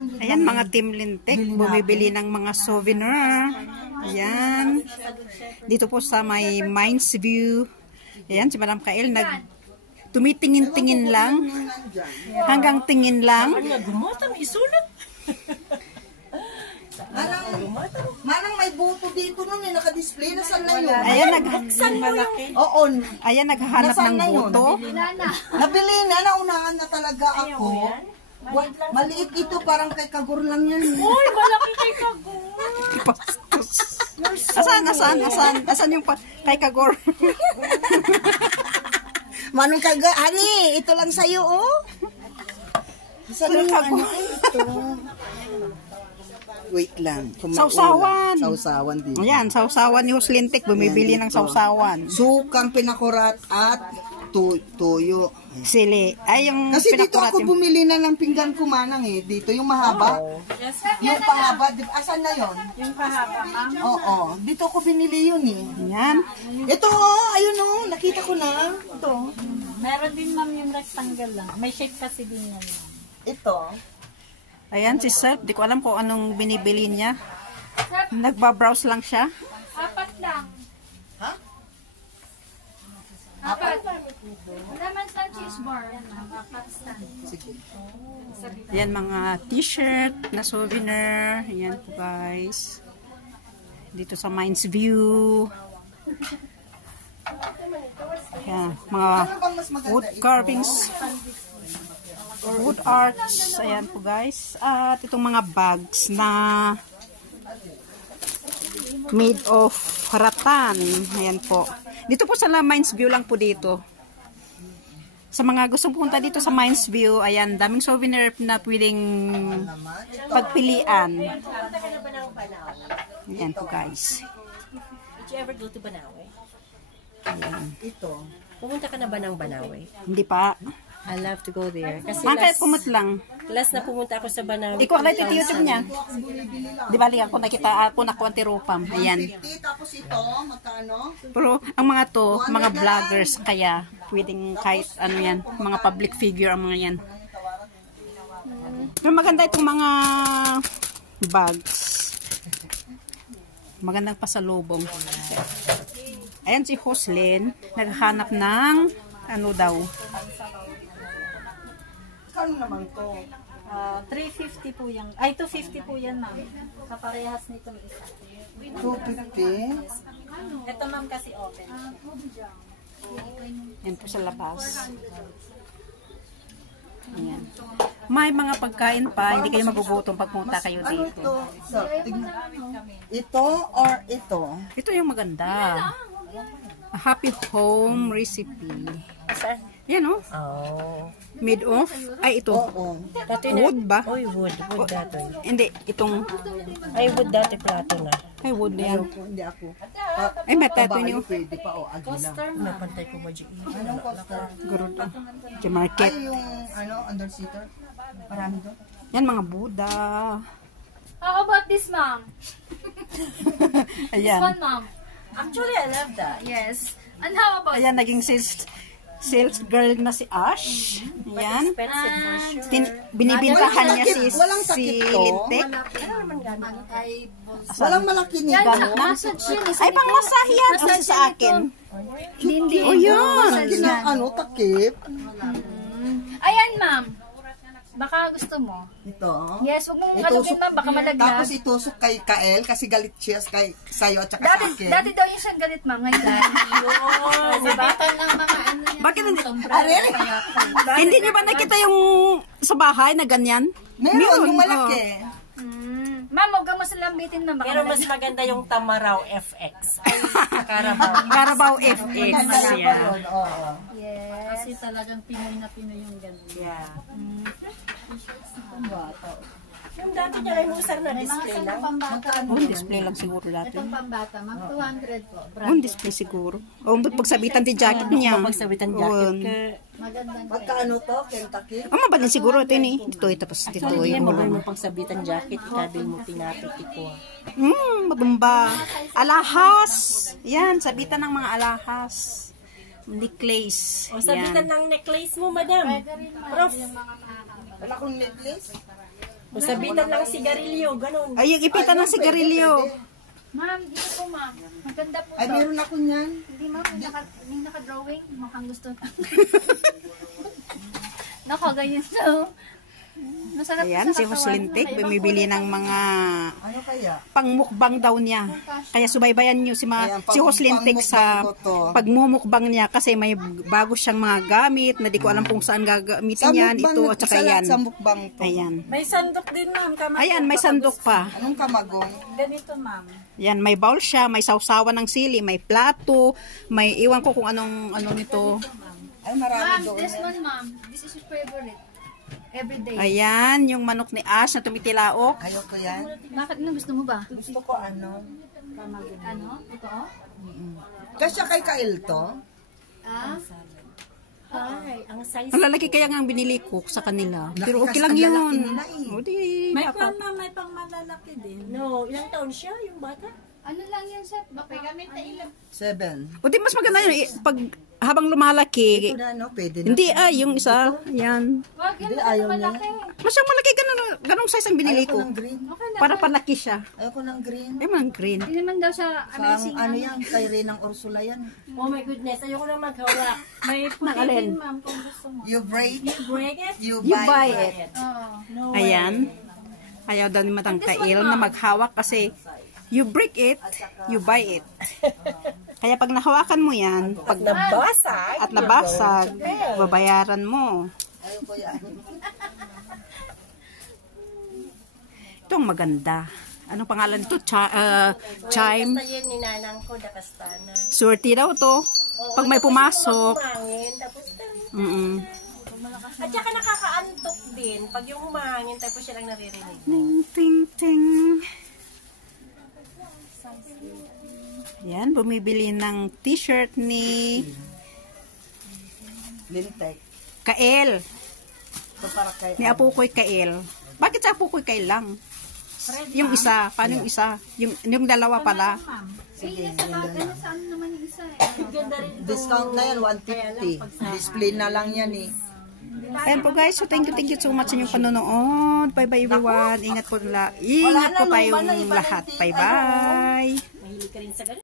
Ayan, mga Team Lintik, bumibili ng mga souvenir. Ayan. Dito po sa may Mines View. Ayan, si Madam Kael tumitingin-tingin lang. Hanggang tingin lang. Gumatang isulat. Manang may buto dito nun eh, naka-display na saan na yun? Ayan, Oo. ayan, naghahanap ng buto. Nabili na, naunahan na talaga ako. Maliit ito, parang kay Kagor lang yan. Uy, malaki kay Kagor. Asan yung kay Kagor? Manong Kagor, hani, ito lang sa'yo, oh. Saan yung ano ito? Wait lang. Sausawan. Sausawan din. Ayan, sausawan ni Huslintik. Bumibili ng sausawan. Sukang pinakurat at tuyo. Sili. Ay, yung kasi dito ako yung bumili na ng pinggan ko manang eh. Dito yung mahaba. Yes, yung pahaba. Asan na yon? yung pahaba, ma'am. Oo. Dito ako binili yun eh. Ayan. Ito oh. Ayun oh. Nakita ko na. Ito. Meron din, ma'am, yung rectangle lang. May shape kasi din yan. Ito. Ayan, si Sir. Di ko alam kung anong binibili niya. Nagbabrowse lang siya. Apat lang. Ha? Apat. Lemon stand cheese bar. Apat stand. Sige. Ayan, mga t-shirt na souvenir. Ayan po, guys. Dito sa Mines View. Ayan, mga wood carvings. Wood arts. Ayan po, guys. At itong mga bags na made of rattan. Ayan po. Dito po sa Mines View lang po dito. Sa mga gustong pumunta dito sa Mines View, ayan, daming souvenir na pwedeng pagpilian. Ayan po, guys. Did you ever go to Banawe? Ayan. Ito. Pumunta ka na ba ng Banawe? Hindi pa. I love to go there. Kasi Kahit pumut lang. last na pumunta ako sa Banawe. Ikaw alay ito YouTube niya. Di ba ako nakita ako na kwantirupam. Ayan. 50, tapos ito, magkano? Pero ang mga to, mga vloggers kaya pwedeng kahit ano yan, mga public figure ang mga yan. Pero maganda itong mga bags. Magandang pasalubong. Ayan si Hoslin, naghahanap ng ano daw. Kano naman to? 350 po yan. Ay, 250 po yan, ma'am. Kaparehas nito isa. 250? Ito, ma'am, kasi open. Yan po sa labas. Ayan. May mga pagkain pa, hindi kayo magugutom pag pumunta kayo Ano dito. ito? Ito or ito? Ito yung maganda. A happy home recipe. Saan? Yan o. Oh. Made of, ay ito. Oo. Wood ba? Oy, wood. Wood dati. Hindi, itong, Ay, wood dati plato na. ay wood yan. Hindi ako. Ay, matato Babae, niyo. pwede pa o agila. Napantay ko ba dyan? Anong coaster? Guro to. Sa market. Ay, yung ano, under-seater. Marami doon. Yan mga Buddha. How about this, ma'am? This Ayan. one, ma'am. Actually, I love that. Yes. And how about Ayan, naging sales girl na si Ash. Ayan. Expensive for sure. Binibintahan niya Walang si takip to. Lintik. Walang malaki nito. Ay, pang masahe yan. Kasi sa akin. Hindi. Oh, yan. Malaki na ano, takip. Ayan, ma'am. Baka gusto mo. Ito. Yes, huwag mong Itusok- alumin, ma'am. Baka malaglag. Tapos itusok kay Kael kasi galit siya sa'yo at saka sa akin. Dati daw yung siyang galit, ma'am. Ngayon lang. Diba? Bakit hindi niyo ba nakita yung sa bahay na ganyan? Meron, yung malaki. Ma'am, huwag kang masalambitin, ma'am. Baka Pero mas malaglag. maganda yung Tamaraw FX. Ay, Carabao. Carabao FX. Yeah. Oo. Yes. Kasi talagang Pinoy na Pinoy yung ganun. Yeah. Yung dati niya ay musar na display lang. On display lang siguro dati. Itong pambata, ma'am, 200 po. On display siguro. O, pagsabitan di jacket niya. Pagsabitan jacket ka. Magandang Magkaano to, Kentucky? Ang mabalin siguro ito ni. Dito, tapos dito Hindi yung mo mga. mo pagsabitan jacket, ikabil mo pinapiti ko. Magumba. Alahas. Yan, sabitan ng mga alahas. Necklace. O sabitan Yan. ng necklace mo, madam. Prof. Wala akong necklace. Kung sabitan lang sigarilyo, ganun. Ay, yung ipitan ng sigarilyo. Ma'am, dito po ma'am. Maganda po Ay, to. meron ako niyan. Hindi ma'am, may naka-drawing. Mukhang gusto. Nako, ganyan so. Masarap Ayan, si Huslintik, bumibili ng mga Ano kaya? pangmukbang daw niya. Kaya subaybayan nyo Ayan, si Huslintik sa pangmukbang ko to. pagmumukbang niya kasi may bago siyang mga gamit na di ko alam kung saan gagamitin yan. Ito at saka yan. Sa mukbang to. Ayan. May sandok din, ma'am. Ayan, may sandok pa. Anong kamagong? Ganito, ma'am. Yan, may bowl siya, may sausawan ng sili, may plato, may iwan ko kung anong nito. Ay, marami Ma'am, doon. this one ma'am. This is your favorite. Every day. Ayan, yung manok ni Ash na tumitilaok. Ayoko yan. Bakit ano gusto mo ba? Gusto ko ano. Ano? Ito? Kasya kay Kail to? Ah? Ay, ang size. Ang lalaki kaya nga ang binili ko sa kanila. Pero okay Lakas lang ang yun. lalaki nila eh. O di, May dapat. pang ma'am, may pang malalaki din. No, ilang taon siya, yung bata? Ano lang yan, chef? Baka gamit na ilang. 7. O di, mas maganda yun. Pag habang lumalaki, Ito na, no? Pwede na. hindi yung isa, yan. Wag, yan Hindi, na ayaw malaki. Masyang malaki, ganong size ang binili Ayoko ko. ng green. Para palaki siya. Ayoko ng green. Ay, man green. Hindi naman daw siya Sa amazing. ano yan? Kay Renang Ursula yan. Oh my goodness, ayoko lang maghawak. May puti Alin? din, ma'am, kung gusto mo. You break, Break it? you You buy buy. it. Oo. No. Ayan. Ayaw daw ni Madang Kail na maghawak kasi you break it, you buy it. Kaya pag nahawakan mo yan, pag Nabasag? at nabasag, babayaran mo. Ayoko yan. Ito ang maganda. Anong pangalan nito? Chime. Basta yun, ninanang ko, dakastana. Swerte daw to. Pag may pumasok. Humangin, tapos Mm-mm. at saka nakakaantok din. Pag yung humangin, tapos siya lang naririnig. Ting, ting, ting. Yan, bumibili ng t-shirt ni Lintek. Kael. Ito para kay... Ni Apukoy Kael. Bakit sa Apukoy Kael lang? Yung isa. Paano yung isa? Yung dalawa pala. Sige, Ano saan naman yung isa eh? discount na yan, 150. Display na lang yan eh. Ayan po guys, so thank you so much sa inyong panonood. Bye bye everyone. Ingat po tayong lahat. Bye bye. Mahilig ka rin sa ganun.